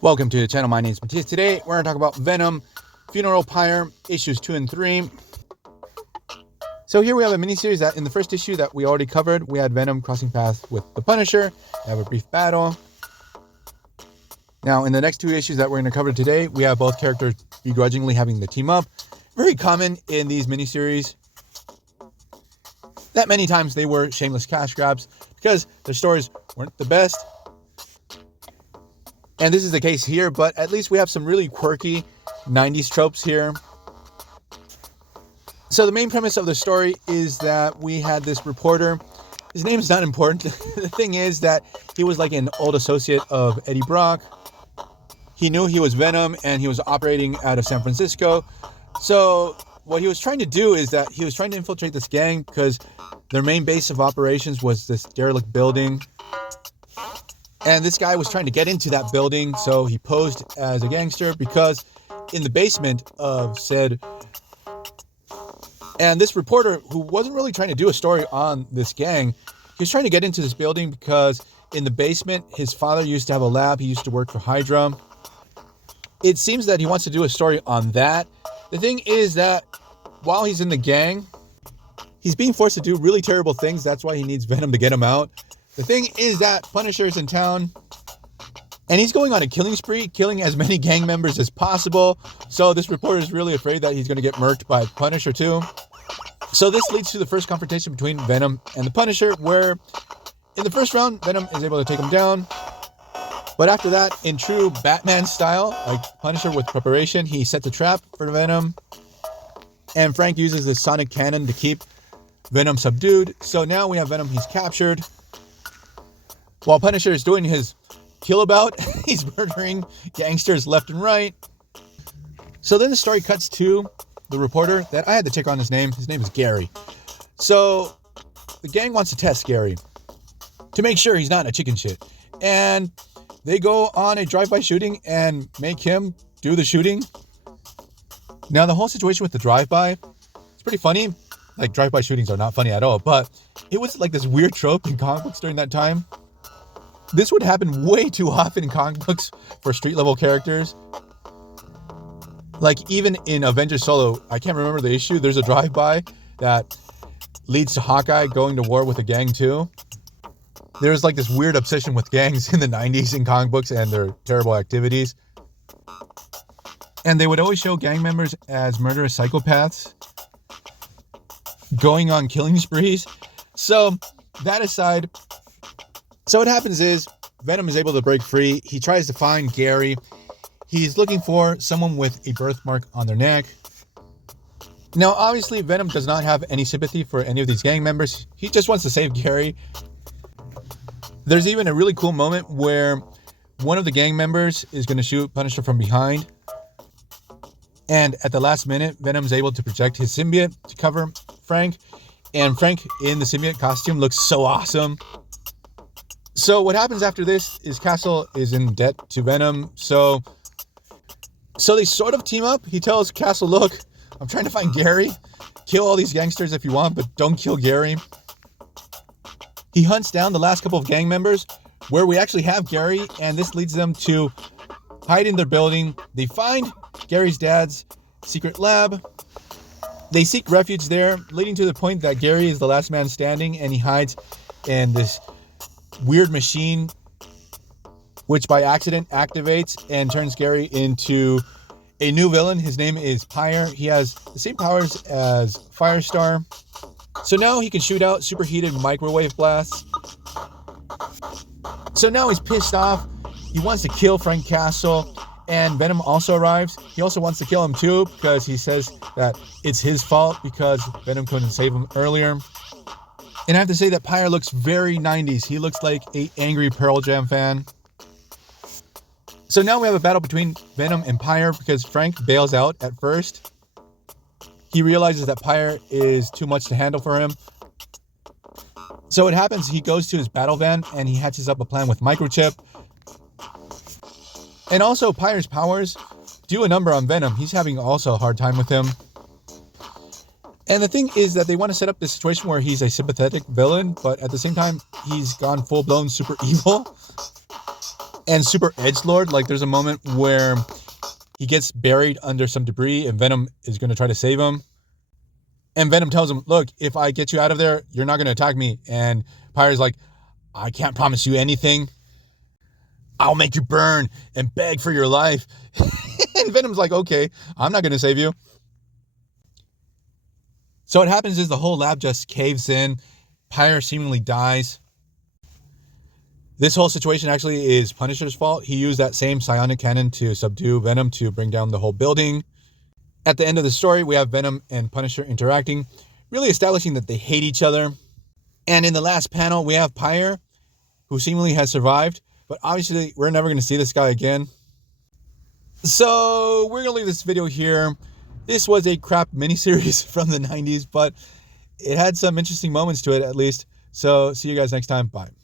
Welcome to the channel. My name is Matthias. Today we're going to talk about Venom, Funeral Pyre, issues 2 and 3. So here we have a miniseries that in the first issue that we already covered, we had Venom crossing paths with the Punisher. They have a brief battle. Now in the next two issues that we're going to cover today, we have both characters begrudgingly having to team up. Very common in these miniseries. That many times they were shameless cash grabs because their stories weren't the best. And this is the case here, but at least we have some really quirky 90s tropes here. So the main premise of the story is that we had this reporter. His name is not important. The thing is that he was like an old associate of Eddie Brock. He knew he was Venom and he was operating out of San Francisco. So what he was trying to do is that he was trying to infiltrate this gang because their main base of operations was this derelict building. And this guy was trying to get into that building, so he posed as a gangster because in the basement of said... And this reporter, who wasn't really trying to do a story on this gang, he was trying to get into this building because in the basement, his father used to have a lab. He used to work for Hydra. It seems that he wants to do a story on that. The thing is that while he's in the gang, he's being forced to do really terrible things. That's why he needs Venom to get him out. The thing is that Punisher is in town, and he's going on a killing spree, killing as many gang members as possible. So this reporter is really afraid that he's going to get murked by Punisher too. So this leads to the first confrontation between Venom and the Punisher, where in the first round, Venom is able to take him down. But after that, in true Batman style, like Punisher with preparation, he sets a trap for Venom. And Frank uses the sonic cannon to keep Venom subdued. So now we have Venom, he's captured. While Punisher is doing his killabout, he's murdering gangsters left and right. So then the story cuts to the reporter that I had to check on his name. His name is Gary. So the gang wants to test Gary to make sure he's not a chicken shit. And they go on a drive-by shooting and make him do the shooting. Now the whole situation with the drive-by, it's pretty funny. Like drive-by shootings are not funny at all, but it was like this weird trope in comic books during that time. This would happen way too often in comic books for street level characters. Like even in Avengers Solo, I can't remember the issue, there's a drive-by that leads to Hawkeye going to war with a gang too. There's like this weird obsession with gangs in the 90s in comic books and their terrible activities. And they would always show gang members as murderous psychopaths going on killing sprees. So that aside, so what happens is Venom is able to break free. He tries to find Gary. He's looking for someone with a birthmark on their neck. Now, obviously, Venom does not have any sympathy for any of these gang members. He just wants to save Gary. There's even a really cool moment where one of the gang members is going to shoot Punisher from behind. And at the last minute, Venom's able to project his symbiote to cover Frank. And Frank in the symbiote costume looks so awesome. So what happens after this is Castle is in debt to Venom. So they sort of team up. He tells Castle, look, I'm trying to find Gary. Kill all these gangsters if you want, but don't kill Gary. He hunts down the last couple of gang members where we actually have Gary, and this leads them to hide in their building. They find Gary's dad's secret lab. They seek refuge there, leading to the point that Gary is the last man standing, and he hides in this weird machine which by accident activates and turns Gary into a new villain. His name is Pyre. He has the same powers as Firestar. So now he can shoot out superheated microwave blasts. So now he's pissed off. He wants to kill Frank Castle, and Venom also arrives. He also wants to kill him too because he says that it's his fault because Venom couldn't save him earlier. And I have to say that Pyre looks very 90s. He looks like an angry Pearl Jam fan. So now we have a battle between Venom and Pyre because Frank bails out at first. He realizes that Pyre is too much to handle for him. So what happens, he goes to his battle van and he hatches up a plan with Microchip. And also Pyre's powers do a number on Venom. He's having also a hard time with him. And the thing is that they want to set up this situation where he's a sympathetic villain, but at the same time, he's gone full-blown super evil. and super edgelord. Like there's a moment where he gets buried under some debris and Venom is going to try to save him. And Venom tells him, look, if I get you out of there, you're not going to attack me. And Pyre's like, I can't promise you anything. I'll make you burn and beg for your life. And Venom's like, okay, I'm not going to save you. So what happens is the whole lab just caves in. Pyre seemingly dies. This whole situation actually is Punisher's fault. He used that same psionic cannon to subdue Venom to bring down the whole building. At the end of the story, we have Venom and Punisher interacting, really establishing that they hate each other. And in the last panel, we have Pyre, who seemingly has survived, but obviously we're never going to see this guy again. So we're going to leave this video here. This was a crap miniseries from the 90s, but it had some interesting moments to it at least. So see you guys next time. Bye.